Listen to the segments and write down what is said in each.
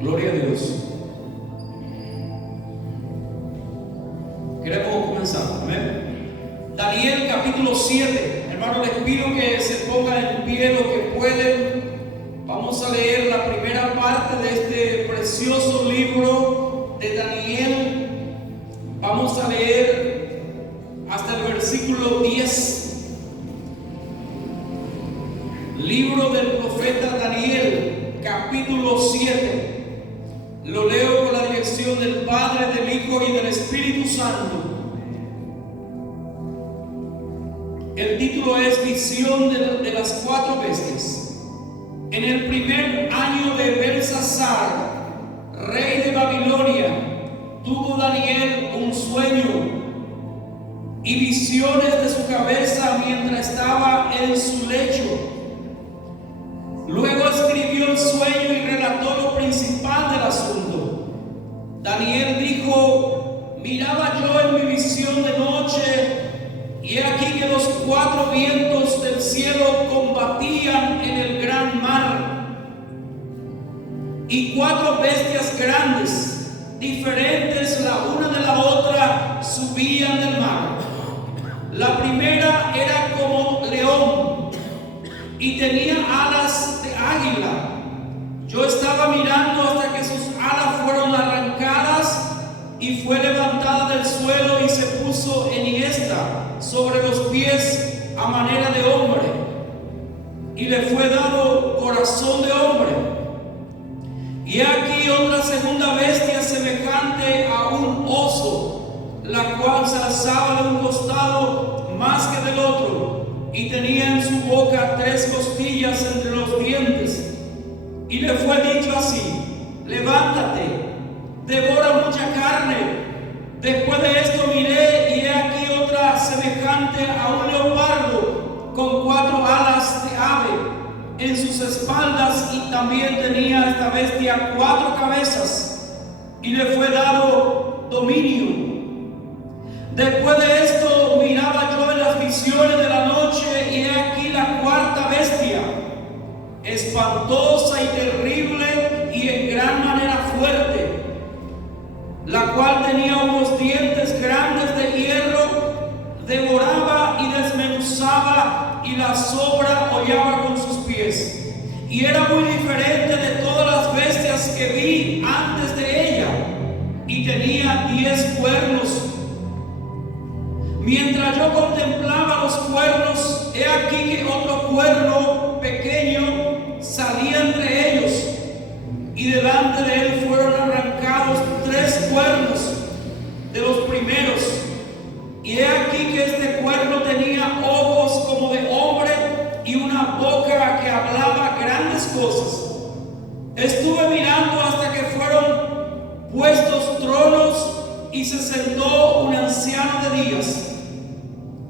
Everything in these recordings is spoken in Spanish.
Gloria a Dios. Queremos comenzar, amén. Daniel capítulo 7. Hermanos, les pido que se pongan en pie lo que pueden. Vamos a leer la primera parte de este precioso libro de Daniel. Vamos a leer hasta el versículo 10. Libro del profeta Daniel, capítulo 7. Lo leo con la dirección del Padre, del Hijo y del Espíritu Santo. El título es Visión de las cuatro bestias. En el primer año de Belsasar, rey de Babilonia, tuvo Daniel un sueño y visiones de su cabeza mientras estaba en su lecho. Luego escribió el sueño y relató lo principal del asunto. Daniel dijo: miraba yo en mi visión de noche, y he aquí que los cuatro vientos del cielo combatían en el gran mar, y cuatro bestias grandes, diferentes la una de la otra, subían del mar. La primera era como león y tenía alas de águila. Yo estaba mirando hasta que sus alas fueron arrancadas y fue levantada del suelo y se puso enhiesta sobre los pies a manera de hombre, y le fue dado corazón de hombre. Y aquí otra segunda bestia semejante a un oso, la cual se alzaba de un costado más que del otro, y tenía en su boca 3 costillas entre los dientes. Y le fue dicho así: levántate, devora mucha carne. Después de esto miré, y he aquí otra semejante a un leopardo, con 4 alas de ave en sus espaldas, y también tenía esta bestia 4 cabezas, y le fue dado dominio. Después de esto miraba yo en las visiones de la noche, y he aquí la cuarta bestia, espantosa y terrible y en gran manera fuerte, la cual tenía unos dientes grandes de hierro, devoraba y desmenuzaba, y la sobra hollaba con sus pies, y era muy diferente de todas las bestias que vi antes de ella, y tenía 10 cuernos. Mientras yo contemplaba los cuernos, he aquí que otro cuerno pequeño salía entre ellos, y delante de él fueron arrancados 3 cuernos de los primeros. Y he aquí que este cuerno tenía ojos como de hombre y una boca que hablaba grandes cosas. Estuve mirando hasta que fueron puestos tronos, y se sentó un anciano de días,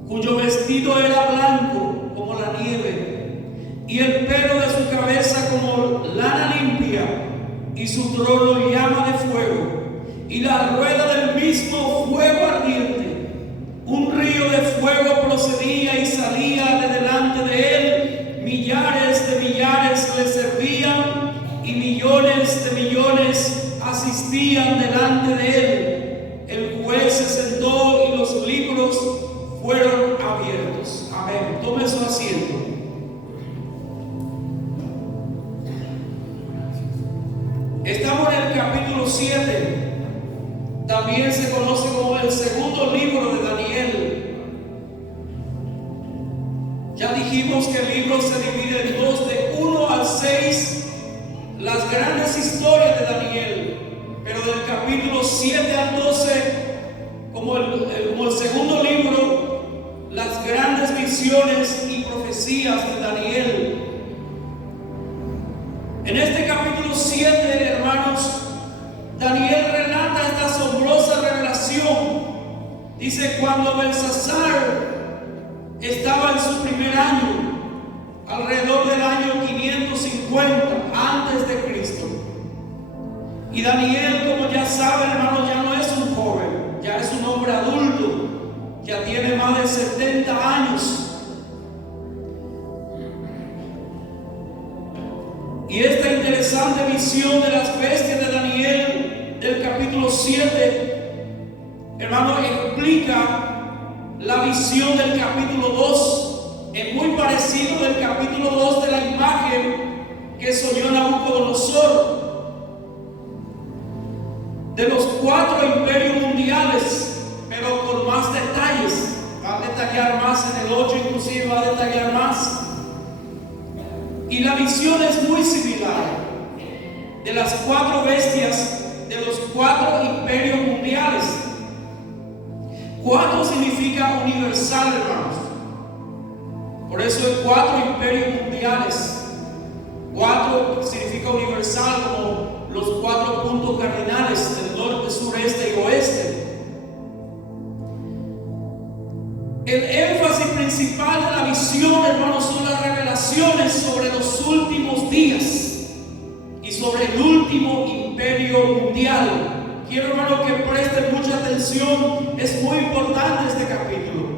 cuyo vestido era blanco como la nieve, y el pelo de su cabeza como lana limpia, y su trono llama de fuego, y la rueda del mismo fuego ardiente. Un río de fuego procedía y salía de delante de él. Millares de millares le servían, y millones de millones asistían delante de él. El juez se sentó y los libros fueron abiertos. Amén. Tome su asiento. Estamos en el capítulo 7. También se conoce como el segundo libro de Daniel. Ya dijimos que el libro se divide en 2, de 1 al 6, las grandes historias de Daniel. Pero del capítulo 7 al 12, como el segundo libro, las grandes visiones y profecías de Daniel. En este capítulo 7, hermanos, Daniel relata esta asombrosa revelación. Dice: cuando Belsasar estaba en su primer año, alrededor del año 550 antes de Cristo. Y Daniel, como ya saben, hermanos, ya no es un joven, ya es un hombre adulto, ya tiene más de 70 años. Y esta interesante interesante visión de las bestias de Daniel del capítulo 7, hermano, explica la visión del capítulo 2. Es muy parecido del capítulo 2 de la imagen que soñó Nabucodonosor, de los 4 imperios mundiales, pero con más detalles. Va a detallar más en el 8, inclusive va a detallar más. Y la visión es muy similar de las 4 bestias de los 4 imperios mundiales. 4 significa universal, hermanos. Por eso hay 4 imperios mundiales. 4 significa universal, como los 4 puntos cardinales del norte, sureste y oeste. El énfasis principal de la visión, hermanos, son las revelaciones sobre los últimos días y sobre el último imperio mundial. Quiero, hermano, que presten mucha atención. Es muy importante este capítulo.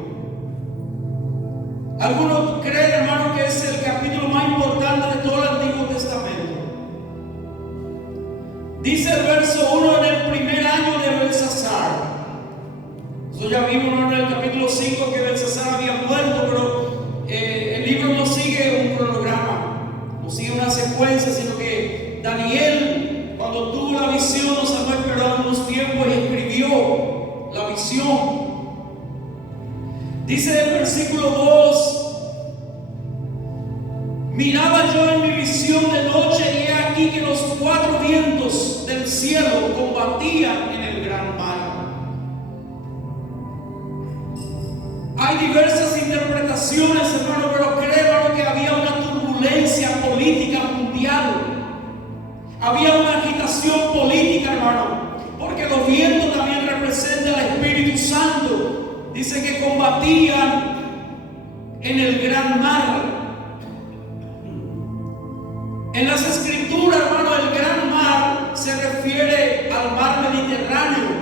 Algunos creen, hermano, que es el capítulo más importante de todo el Antiguo Testamento. Dice el verso 1: en el primer año de Belsasar. Nosotros ya vimos, hermano, en el capítulo 5 que Belsasar había muerto, pero el libro no sigue un cronograma, no sigue una secuencia, sino que Daniel, cuando tuvo la visión, no se fue esperando unos tiempos y escribió la visión. Dice el versículo 2: miraba yo en mi visión de noche, y he aquí que los 4 vientos del cielo combatían en el gran mar. Hay diversas interpretaciones, hermano, pero creo que había una turbulencia política mundial. Había una agitación política, hermano, porque los vientos también representan al Espíritu Santo. Dice que combatían en el gran mar. En las escrituras, hermano, el gran mar se refiere al mar Mediterráneo.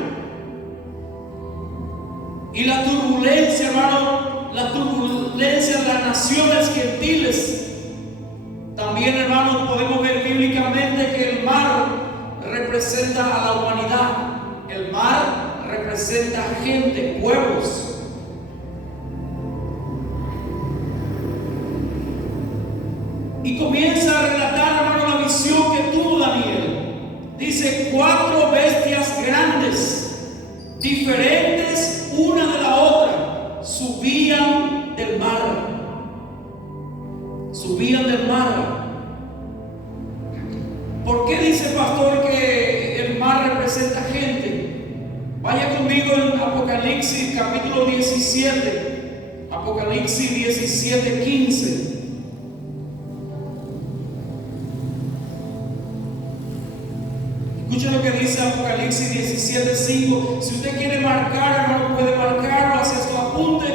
Y la turbulencia, hermano, la turbulencia de las naciones gentiles. También, hermano, podemos ver bíblicamente que el mar representa a la humanidad. El mar representa gente, pueblos. Y comienza a relatar, hermano, la visión que tuvo Daniel. Dice: 4 bestias grandes, diferentes una de la otra, subían del mar. Subían del mar. ¿Por qué dice, pastor, que el mar representa gente? Vaya conmigo en Apocalipsis capítulo 17. Apocalipsis 17, 15. Escuchen lo que dice Apocalipsis 17, 5. Si usted quiere marcar, hermano, puede marcarlo, hacer su apunte.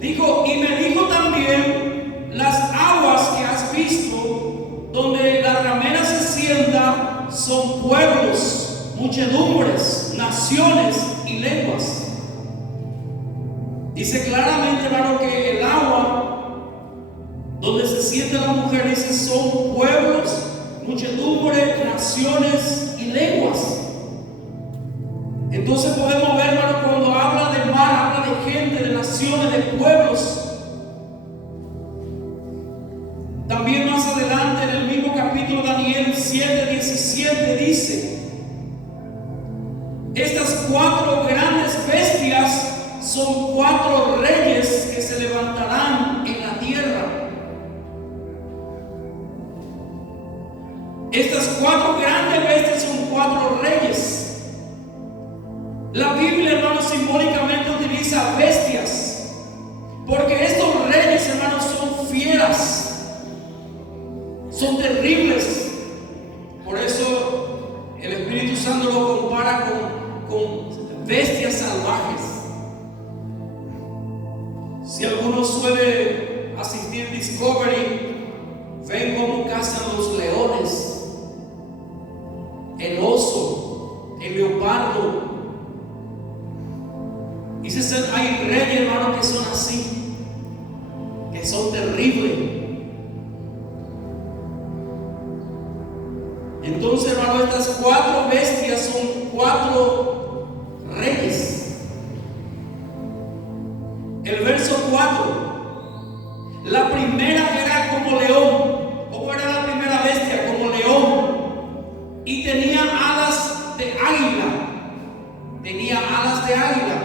Dijo: y me dijo también: las aguas que has visto, donde la ramera se sienta, son pueblos, muchedumbres, naciones y lenguas. Dice claramente, hermano, que el agua donde se sienta la mujer, dice, son pueblos, muchedumbres, naciones y lenguas. Entonces podemos ver, hermano, cuando habla de mar, habla de gente, de naciones, de pueblos. También más adelante en el mismo capítulo, Daniel 7, 17 dice: estas 4 grandes bestias son 4 reyes que se levantarán en la tierra. Estas 4 grandes bestias son 4 reyes. La Biblia, hermanos, simbólicamente utiliza bestias, porque estos reyes, hermanos, son fieras, son terribles. Por eso el Espíritu Santo lo compara con bestias salvajes. Si alguno suele asistir a Discovery, ven cómo cazan los leones, el oso, el leopardo. Y hay reyes, hermanos, que son así, que son terribles. Entonces, hermano, estas 4 bestias son 4 reyes. El verso 4. La primera era como león. ¿Cómo era la primera bestia? Como león. Y tenía alas de águila. Tenía alas de águila.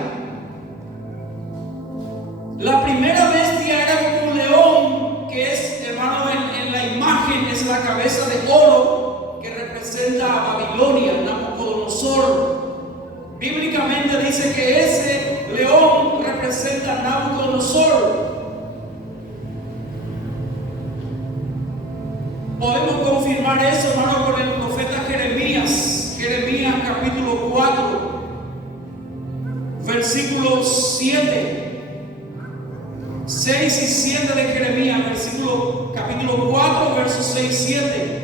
La primera bestia era como un león, que es, hermano, en la imagen es la cabeza de oro que representa a Babilonia, Nabucodonosor. Bíblicamente dice que ese león representa a Nabucodonosor. Podemos confirmar eso, hermano, con el profeta Jeremías. Jeremías capítulo 4, versículos 7. 6 y 7 de Jeremías, capítulo 4, versos 6 y 7.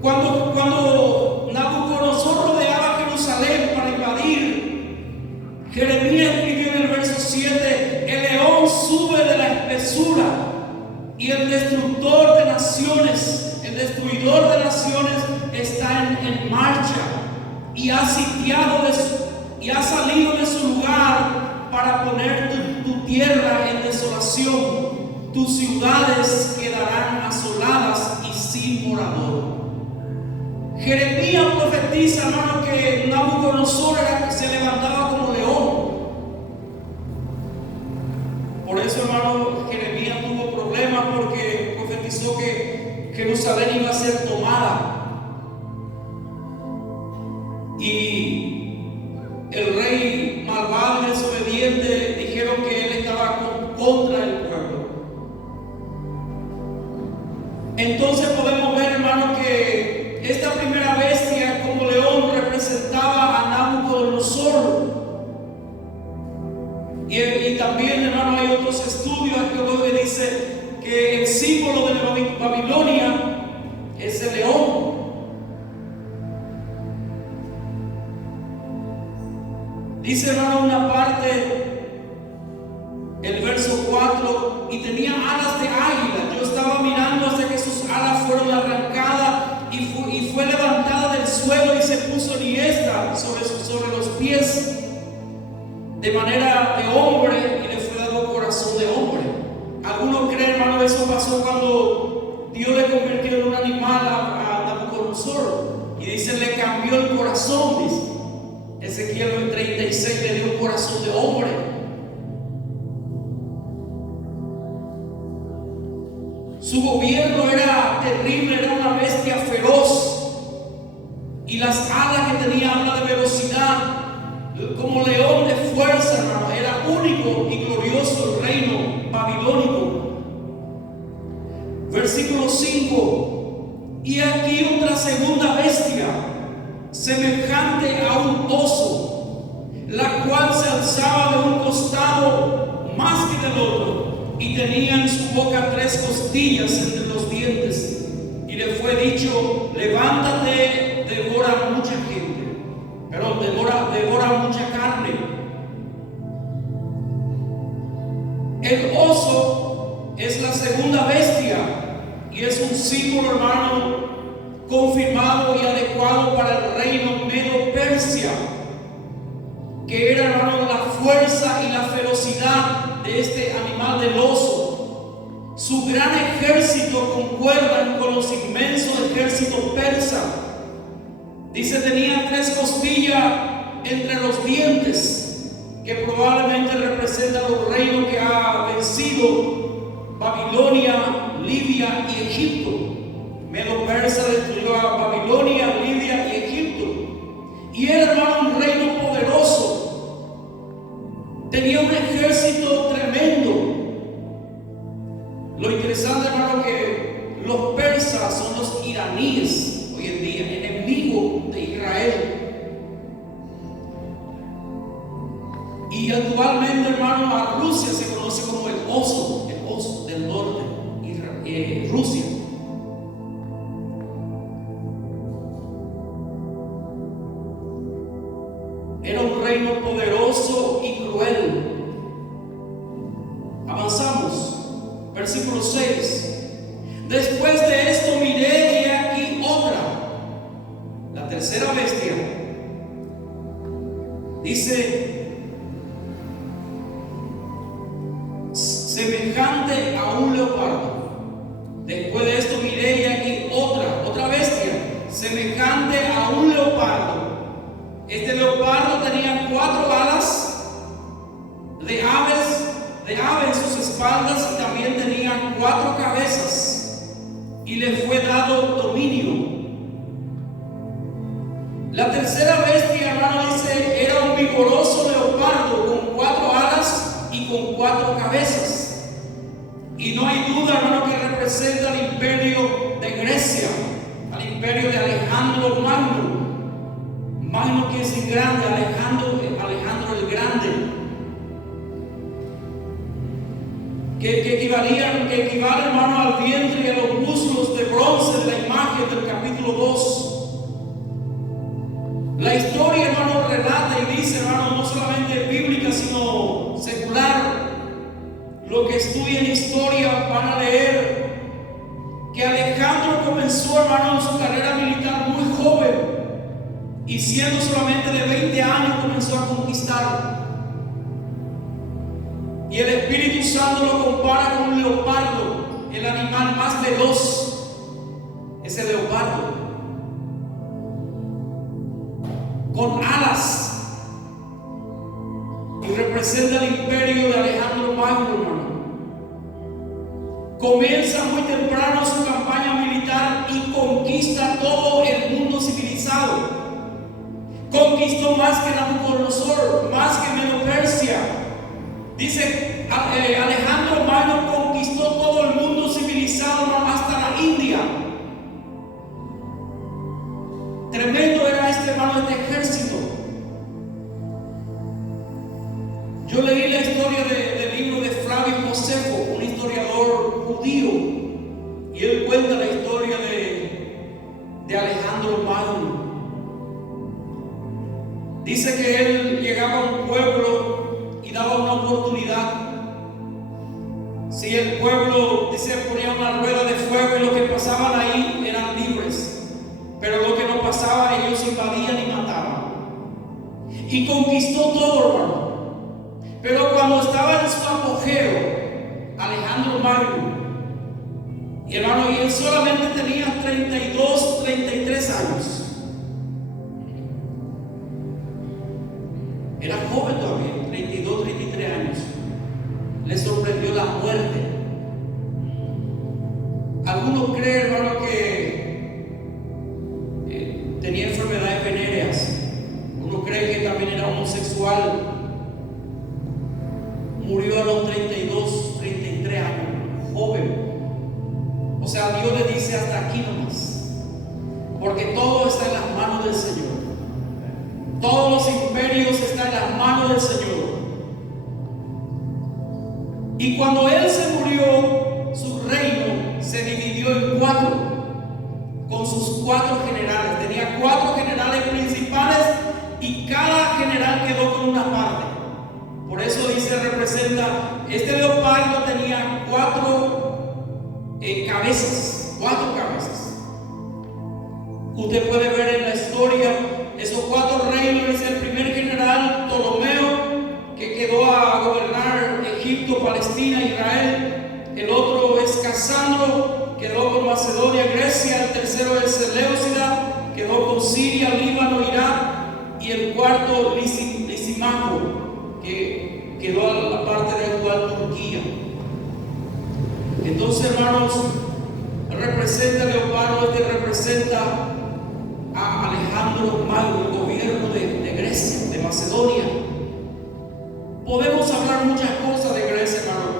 Cuando Nabucodonosor rodeaba Jerusalén para invadir, Jeremías escribió en el verso 7: el león sube de la espesura y el destructor de naciones, el destruidor de naciones está en marcha y ha sitiado y ha salido de su lugar para poner tu tierra en desolación. Tus ciudades quedarán asoladas y sin morador. Jeremías profetiza, hermano, que Nabucodonosor se levantaba como león. Por eso, hermano, Jeremías tuvo problemas, porque profetizó que Jerusalén iba a ser tomada. Y el rey malvado y desobediente dijeron que él estaba contra el pueblo. Entonces podemos ver, hermano, que esta primera bestia como león representaba a Nabucodonosor. Y también, hermano, hay otros estudios arqueológicos que dicen que el símbolo de Babilonia es el león. Dice, hermano, una parte, el verso 4: y tenía alas de águila. Yo estaba mirando hasta que sus alas fueron arrancadas y fue levantada del suelo y se puso diestra sobre los pies de manera de hombre, y le fue dado corazón de hombre. Algunos creen, hermano, eso pasó cuando Dios le convirtió en un animal a Nabucodonosor, y dice, le cambió el corazón, dice. Ezequiel 36 le dio un corazón de hombre. Su gobierno era terrible, era una bestia feroz, y las alas que tenía habla de velocidad, como león de fuerza, hermano. Era único y glorioso el reino babilónico. Versículo 5: y aquí otra segunda bestia, semejante a un oso, la cual se alzaba de un costado más que del otro, y tenía en su boca 3 costillas entre los dientes. Y le fue dicho: levántate, devora mucha gente, devora mucha carne. El oso es la segunda bestia y es un símbolo, hermano, confirmado y adecuado para el reino Medo-Persia, que era, hermano, la fuerza y la ferocidad de este animal del oso. Su gran ejército concuerdan con los inmensos ejércitos persas. Dice, tenía 3 costillas entre los dientes, que probablemente representan los reinos que ha vencido: Babilonia, Libia y Egipto. Medo-Persa destruyó a Babilonia, Libia y Egipto. Y era, hermano, un reino poderoso. Tenía un ejército tremendo. Lo interesante, hermano, que los persas son los iraníes hoy en día, enemigos de Israel. Y actualmente, hermano, a Rusia se conoce como el oso del norte, Rusia. Era un reino poderoso y cruel. Avanzamos. Versículo 6. Después de esto miré, y aquí otra, tercera bestia, dice, semejante a un leopardo. Después de esto miré y aquí otra bestia, semejante a un leopardo. Este leopardo tenía 4 alas de aves en sus espaldas y también tenía 4 cabezas, y le fue dado dominio. La tercera bestia, hermano, dice, era un vigoroso leopardo con 4 alas y con 4 cabezas. Y no hay duda, hermano, que representa al imperio de Grecia, al imperio de Alejandro Magno. Magno quiere decir grande, Alejandro el Grande. Que equivale, hermano, al vientre y a los muslos de bronce de la imagen del capítulo 2. La historia, hermano, relata y dice, hermano, no solamente bíblica, sino secular. Lo que estudien historia van a leer que Alejandro comenzó, hermano, su carrera militar muy joven, y siendo solamente de 20 años comenzó a conquistar. Y el Espíritu Santo lo compara con un leopardo, el animal más veloz es el leopardo, con alas, y representa el imperio de Alejandro Magno, hermano. Comienza muy temprano su campaña militar y conquista todo el mundo civilizado. Conquistó más que Nabucodonosor, más que Medo-Persia. Dice, Alejandro Magno conquistó todo el mundo civilizado, hasta la India. Tremendo era este, hermano, este ejército. Yo leí la historia del libro de Flavio Josefo, un historiador judío, y él cuenta la historia de Alejandro Magno. Dice que él llegaba a un pueblo y daba una oportunidad. Si el pueblo, dice, ponía una rueda de fuego y los que pasaban ahí eran libres, pero los que no pasaban, ellos invadían y mataban. Y conquistó todo, hermano. Pero cuando estaba en su apogeo, Alejandro Magno, y hermano, y él solamente tenía 32, 33 años. Era joven todavía, 32, 33 años. Le sorprendió la muerte. Algunos creen, hermano, que tenía enfermedades venéreas. Uno cree que también era homosexual. Murió a los 32, 33 años, joven. O sea, Dios le dice hasta aquí nomás, porque todo está en las manos del Señor. Todos los imperios están en las manos del Señor. Y cuando él se murió, su reino se dividió en 4, con sus 4 generales. Tenía 4 generales principales y cada general quedó con una parte. Por eso dice, representa, este leopardo tenía 4 cabezas, 4 cabezas. Usted puede ver en la historia esos 4 reinos. Dice el primer general, Ptolomeo, que quedó a gobernar Egipto, Palestina, Israel. El otro es Casandro, quedó con Macedonia, Grecia. El tercero es Seleucida, quedó con Siria, Líbano, Irak. Y el cuarto, Lisimaco, que quedó a la parte de actual Turquía. Entonces, hermanos, representa el leopardo, representa a Alejandro Magno, el gobierno de Grecia, de Macedonia. Podemos hablar muchas cosas de Grecia, hermano.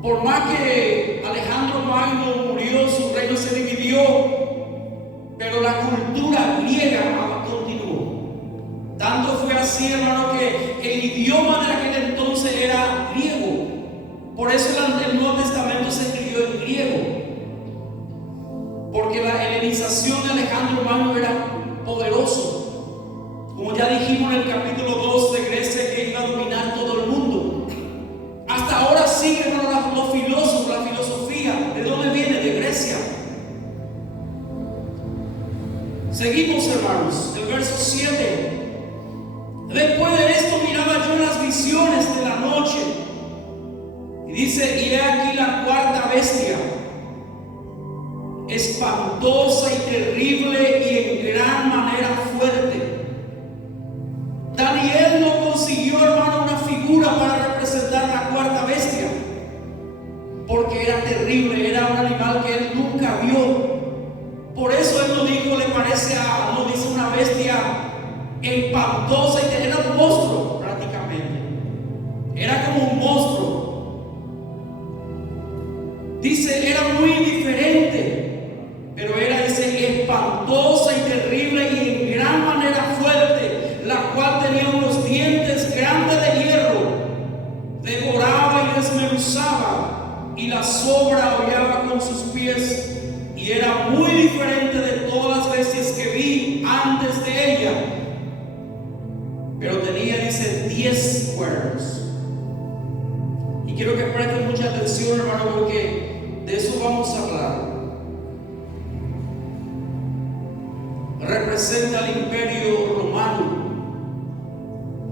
Por más que Alejandro Magno murió, su reino se dividió, pero la cultura griega continuó. Tanto fue así, hermano, que el idioma de aquel entonces era griego. Por eso el Nuevo Testamento se escribió en griego, porque la helenización de Alejandro Magno era poderoso. Como ya dijimos en el capítulo 2 de Grecia, que iba a dominar todo el mundo. Hasta ahora siguen los filósofos, la filosofía. ¿De dónde viene? De Grecia. Seguimos, hermanos, el verso 7. Después de esto miraba yo las visiones de la noche, y dice: y he aquí la cuarta bestia, espantosa y terrible y en gran manera fuerte. Daniel no consiguió, hermano, una figura para representar la cuarta bestia, porque era terrible, era un animal que él nunca vio. Por eso él no dijo, no dice una bestia espantosa, y era un monstruo prácticamente. Era como un monstruo. Dice, era muy diferente, pero era, dice, espantosa y terrible y en gran manera fuerte, la cual tenía unos dientes grandes de hierro, devoraba y desmenuzaba, y la sobra hollaba con sus pies. Y era muy diferente de todas las bestias que vi antes de ella. Pero tenía, dice, 10 cuernos. Y quiero que presten mucha atención, hermano, porque de eso vamos a hablar. Representa el imperio romano.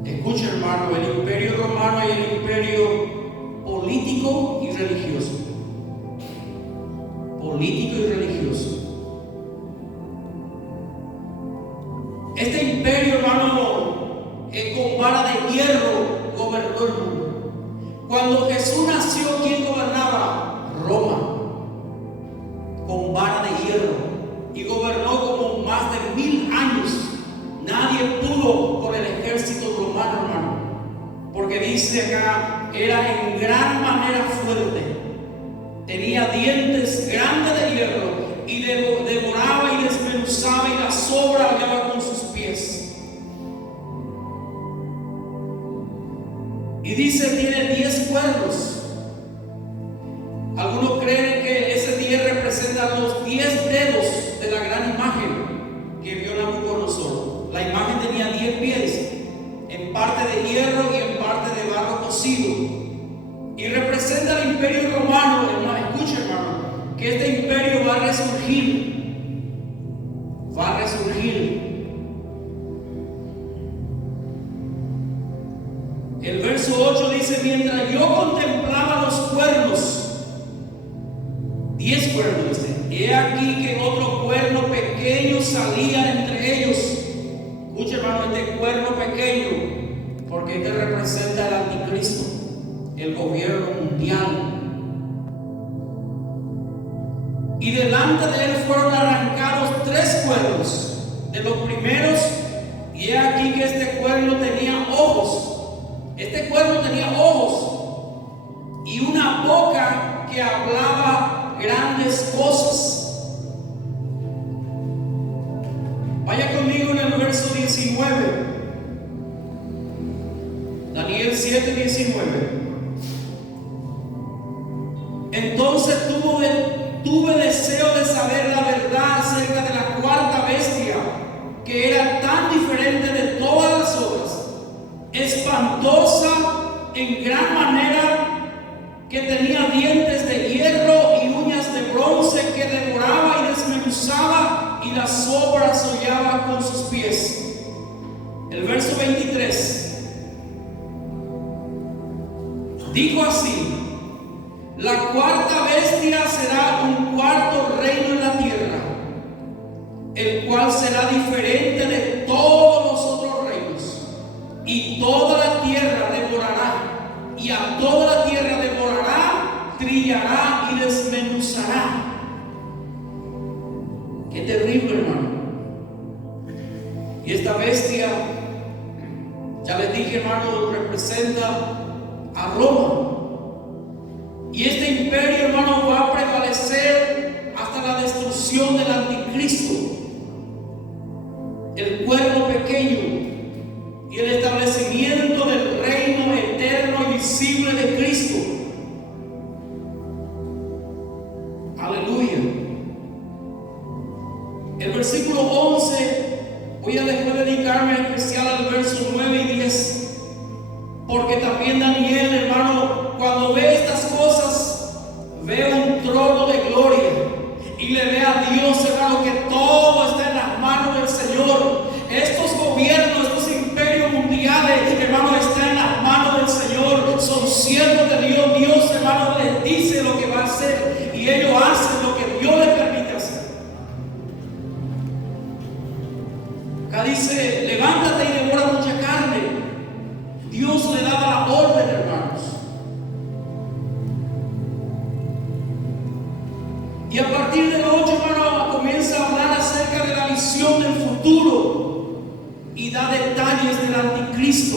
Escucha, hermano, el imperio romano y el imperio político y religioso. Político y religioso. Este imperio, hermano, con vara de hierro gobernó el mundo. Cuando Jesús nació, ¿quién gobernaba? Roma, con vara de hierro, y gobernó como más de 1000 años. Nadie pudo con el ejército romano, hermano, porque dice acá, era en gran manera fuerte. Tenía dientes grandes de hierro y devoraba y desmenuzaba, y la sobra hollaba con sus pies. Y dice, tiene 10 cuernos. Algunos creen que ese 10 representa los 10 dedos de la gran imagen que vio Nabucodonosor. La imagen tenía 10 pies, en parte de hierro y en parte de barro cocido. Y representa el imperio romano. Escucha, hermano, que este imperio va a resurgir. Va a resurgir. El verso 8 dice: mientras yo contemplaba los cuernos, 10 cuernos, dice, he aquí que otro cuerno pequeño salía entre ellos. Escucha, hermano, este cuerno pequeño, porque este representa el anticristo, el gobierno mundial. Y delante de él fueron arrancados 3 cuernos de los primeros, y he aquí que este cuerno tenía ojos. Este cuerno tenía ojos y una boca que hablaba grandes cosas. Vaya conmigo en el verso 19. Daniel 7:19. Entonces tuve deseo de saber la verdad acerca de la cuarta bestia, que era tan diferente de todas las otras, espantosa en gran manera, que tenía dientes de hierro y uñas de bronce, que devoraba y desmenuzaba, y las sobras hollaba con sus pies. El verso 23 dijo así: la cuarta bestia será un cuarto reino en la tierra, el cual será diferente de todos los otros reinos, y toda la tierra devorará, y a toda la tierra devorará, trillará y desmenuzará. Qué terrible, hermano. Y esta bestia, ya les dije, hermano, representa a Roma. Y este imperio, hermano, va a prevalecer hasta la destrucción del anticristo, el cuerno pequeño, y el establecimiento del reino eterno y visible de Cristo. Aleluya. El versículo 11, voy a después dedicarme en especial al verso 9 y 10, porque también Daniel, hermano, cuando ve estas cosas, ve un trono de gloria y le ve a Dios, hermano, que todo está en las manos de Acá dice, levántate y devora mucha carne. Dios le daba la orden, hermanos. Y a partir del 8, hermano, comienza a hablar acerca de la visión del futuro y da detalles del anticristo.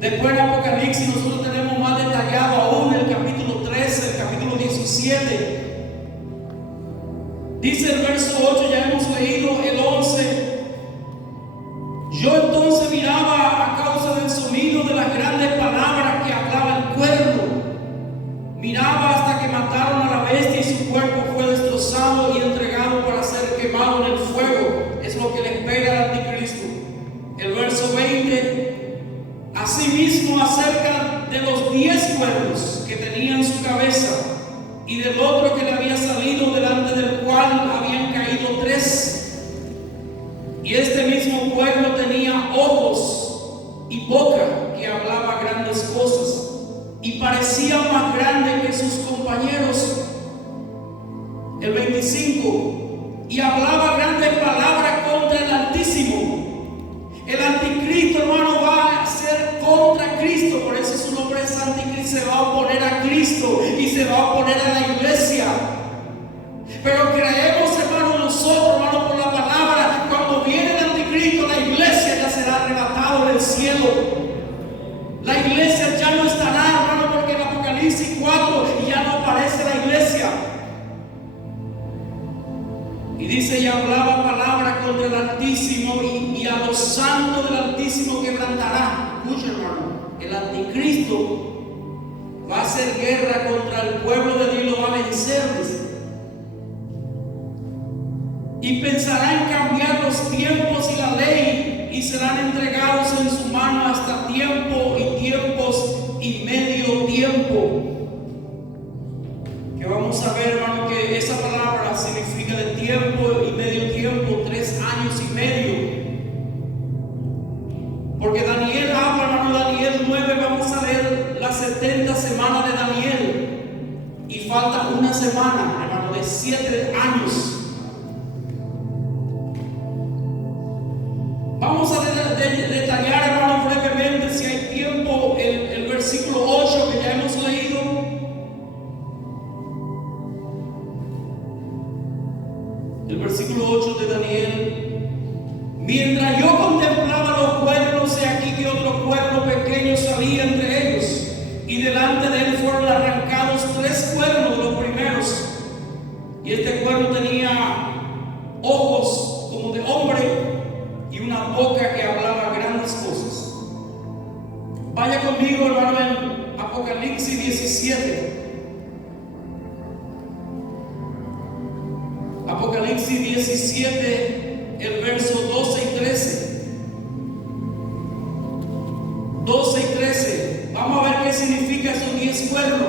Después en Apocalipsis nosotros tenemos más detallado aún el capítulo 13, el capítulo 17. Dice el verso 8, ya hemos leído el 11. Yo entonces miraba a causa del sonido de las grandes palabras que hablaba el cuerno. Miraba hasta que mataron a la bestia y su cuerpo fue destrozado y entregado para ser quemado en el fuego. Es lo que le espera al anticristo. El verso 20. Asimismo acerca de los 10 cuernos que tenían su cabeza y del otro que le había salido, delante del cual habían caído 3. Y este mismo cuerno tenía ojos y boca que hablaba grandes cosas y parecía más grande que sus compañeros. El 25. Y hablaba grandes palabras contra el Altísimo. El anticristo, hermano, va a ser contra Cristo. Por eso su nombre es anticristo. Se va a oponer a Cristo y se va a oponer a la iglesia. Pero creemos, hermano, nosotros, hermano, por la palabra, cuando viene el anticristo, la iglesia ya será arrebatada del cielo. La iglesia ya no estará, hermano, porque en Apocalipsis 4 ya no aparece la iglesia. Y dice, y hablaba palabra contra el Altísimo y a los santos del Altísimo quebrantará. Escucha, hermano, el anticristo va a hacer guerra contra el pueblo de Dios y lo va a vencer. Y pensará en cambiar los tiempos y la ley y serán entregados en su mano hasta tiempo y tiempos y medio tiempo. Que vamos a ver, hermano, que esa palabra significa de tiempo y medio tiempo, 3 años y medio. Porque Daniel habla, hermano, Daniel 9, vamos a leer las 70 semanas de Daniel. Y falta una semana, hermano, de 7 años. Vamos a detallar, hermano, brevemente, si hay tiempo, el versículo 8 que ya hemos leído. El versículo 8 de Daniel. Mientras yo contemplaba los cuernos, he aquí que otro cuerno pequeño salía entre ellos, y delante de él fueron arrancados 3 cuernos de los primeros. Y este cuerno tenía ojos como de hombre y una boca que hablaba grandes cosas. Vaya conmigo, hermano, en Apocalipsis 17. Apocalipsis 17, el verso 12 y 13. 12 y 13. Vamos a ver qué significa esos 10 cuernos.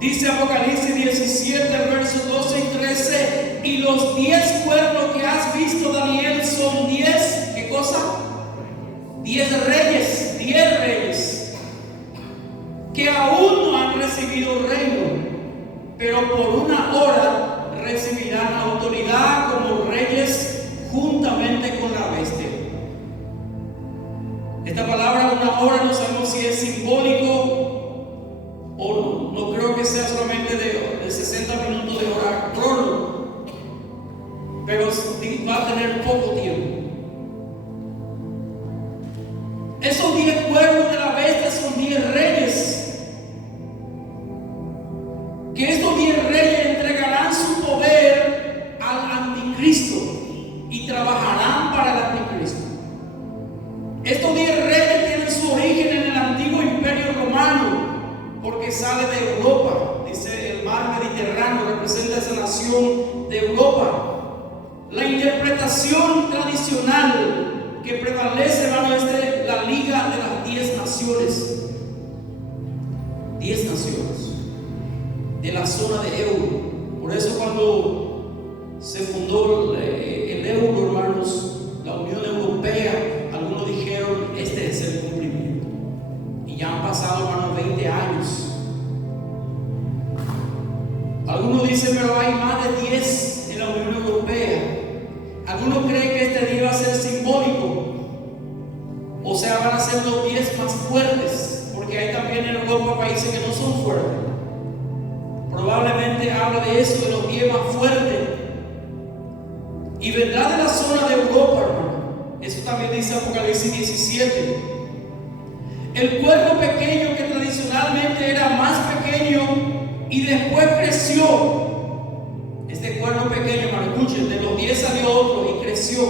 Dice Apocalipsis 17, el verso 12 y 13. Y los 10 cuernos que has visto, Daniel, son 10, ¿qué cosa? 10 reyes, 10 reyes, que aún no han recibido reino, pero por una hora recibirán autoridad como reyes juntamente con la bestia. Esta palabra una hora no sabemos si es simbólico o no creo que sea solamente de 60 minutos de hora crono, pero va a tener poco tiempo. Esos 10 cuernos de la bestia son 10 reyes, que estos 10 reyes entregarán su poder al anticristo y trabajarán para el anticristo. Estos 10 reyes tienen su origen en el antiguo imperio romano, porque sale de Europa. Dice el mar Mediterráneo representa esa nación de Europa. La interpretación tradicional que prevalece, hermano, es de la liga de las 10 naciones. 10 naciones de la zona de euro. Por eso cuando se fundó el euro, hermanos, la Unión Europea, algunos dijeron, este es el cumplimiento. Y ya han pasado, hermanos, 20 años. Algunos dicen, pero hay más de 10 en la Unión Europea. ser los 10 más fuertes, porque hay también en Europa países que no son fuertes. Probablemente habla de eso, de los 10 más fuertes. Y vendrá de la zona de Europa, hermano. Eso también dice Apocalipsis 17. El cuerno pequeño, que tradicionalmente era más pequeño y después creció. Este cuerno pequeño, hermano, escuchen, de los 10 salió otro y creció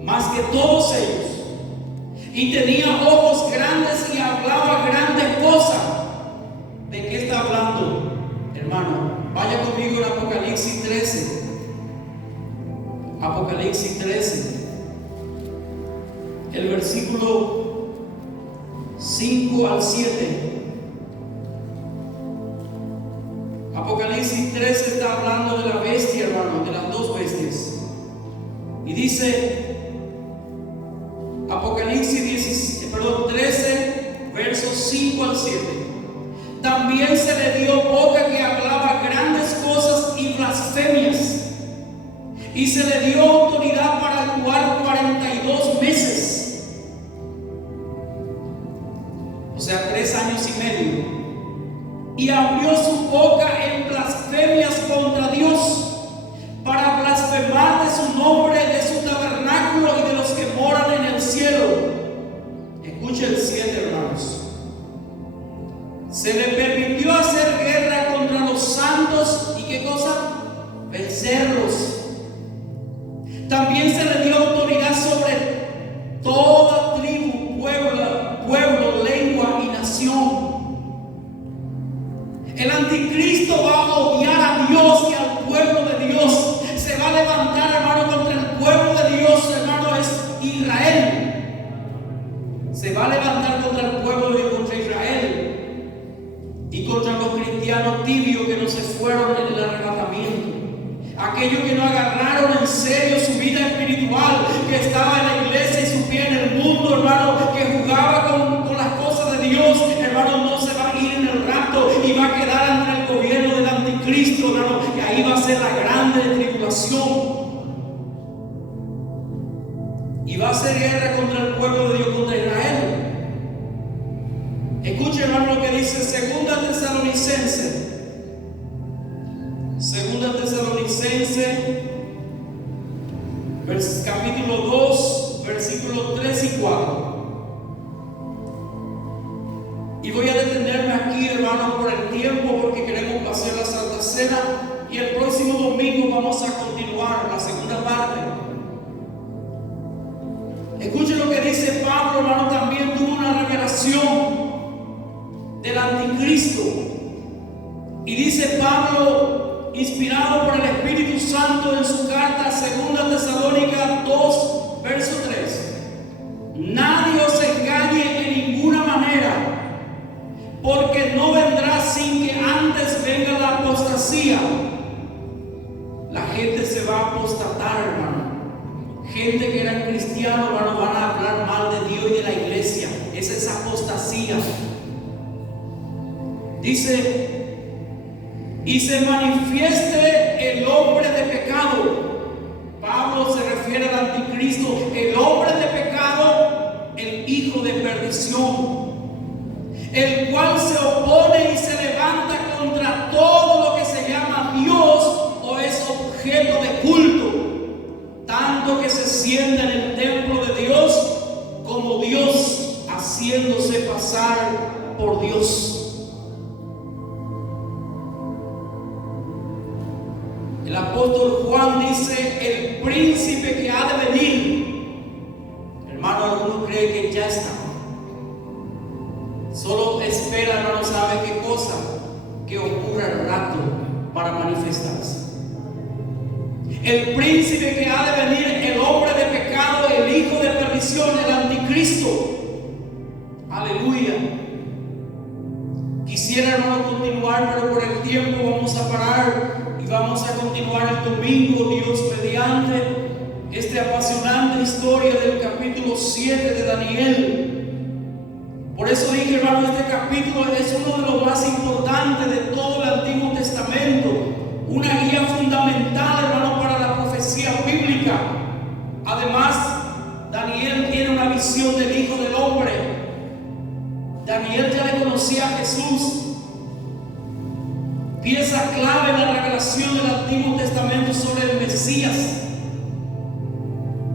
más que todos ellos. Y tenía ojos grandes y hablaba grandes cosas. ¿De qué está hablando, hermano? Vaya conmigo en Apocalipsis 13. Apocalipsis 13. El versículo 5 al 7. Apocalipsis 13 está hablando de la bestia, hermano, de las dos bestias. Y dice, Apocalipsis 13, versos 5 al 7. También se le dio boca que hablaba grandes cosas y blasfemias. Y se le dio autoridad para actuar 42 meses. O sea, 3 años y medio. Y abrió su boca en blasfemias contra Dios, para blasfemar de su nombre, de su tabernáculo y de los que moran en el cielo. Escucha el 7, hermanos. Se le permitió hacer guerra contra los santos. ¿Y qué cosa? Vencerlos. También se le dio autoridad sobre toda tribu, pueblo, lengua y nación. El anticristo va a odiar a Dios y al pueblo de Dios. Se va a levantar, hermano, contra el pueblo de Dios, hermano, es Israel. Se va a levantar contra el pueblo de Dios, contra Israel. Y contra los cristianos tibios que no se fueron en el arrebatamiento. Aquellos que no agarraron en serio su vida espiritual, que estaba en la iglesia y su pie en el mundo, hermano, que jugaba con las cosas de Dios, hermano, no se va a ir en el rapto y va a quedar ante el gobierno del anticristo, hermano, y ahí va a ser la grande tribulación. Y va a ser guerra contra el pueblo de Dios, contra Israel. Escuche, hermano, lo que dice Segunda Tesalonicenses. Segunda Tesalonicenses, capítulo 2, versículos 3 y 4. Y voy a detenerme aquí, hermano, por el tiempo, porque queremos hacer la Santa Cena. Y el próximo domingo vamos a continuar la segunda parte. Escuchen lo que dice Pablo, hermano, también tuvo una revelación del anticristo. Y dice Pablo, inspirado por el Espíritu Santo, en su carta 2 Tesalónica 2, verso 3. Nadie os engañe en ninguna manera, porque no vendrá sin que antes venga la apostasía. La gente se va a apostatar, hermano. Gente que eran cristianos, hermano, van a hablar mal de Dios y de la iglesia. Esa es apostasía. Dice, y se manifieste el hombre de pecado. Pablo se refiere al anticristo, el hombre de pecado, el hijo de perdición, el cual se opone y se levanta contra todo lo que se llama Dios o es objeto de culto, tanto que se sienta en el templo de Dios como Dios, haciéndose pasar por Dios. El apóstol Juan dice, el príncipe que ha de venir. Hermano, algunos creen que ya está. Solo espera, hermano, sabe qué cosa, que ocurra el rato para manifestarse. El príncipe que ha de venir, el hombre de pecado, el hijo de perdición, el anticristo. Aleluya. Quisiera, hermano, continuar, pero por el tiempo vamos a parar. Y vamos a continuar el domingo, Dios mediante, esta apasionante historia del capítulo 7 de Daniel. Por eso dije, hermano, este capítulo es uno de los más importantes de todo el Antiguo Testamento. Una guía fundamental, hermano, para la profecía bíblica. Además, Daniel tiene una visión del Hijo del Hombre. Daniel ya le conocía a Jesús, pieza clave en la revelación del Antiguo Testamento sobre el Mesías.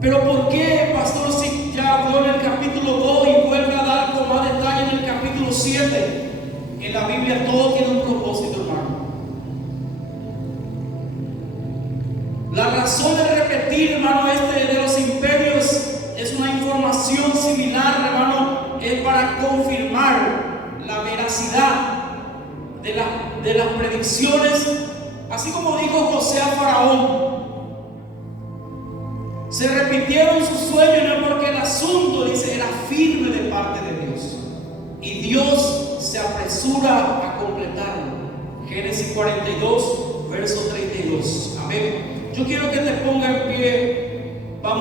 Pero ¿por qué, pastor, si ya habló en el capítulo 2 y vuelve a dar con más detalle en el capítulo 7? En la Biblia todo tiene un propósito, hermano. La razón de repetir, hermano, de los imperios es una información similar, hermano, es para confirmar la veracidad de las predicciones, así como dijo José a Faraón. Se repitieron sus sueños, no porque el asunto, dice, era firme de parte de Dios, y Dios se apresura a completarlo. Génesis 42,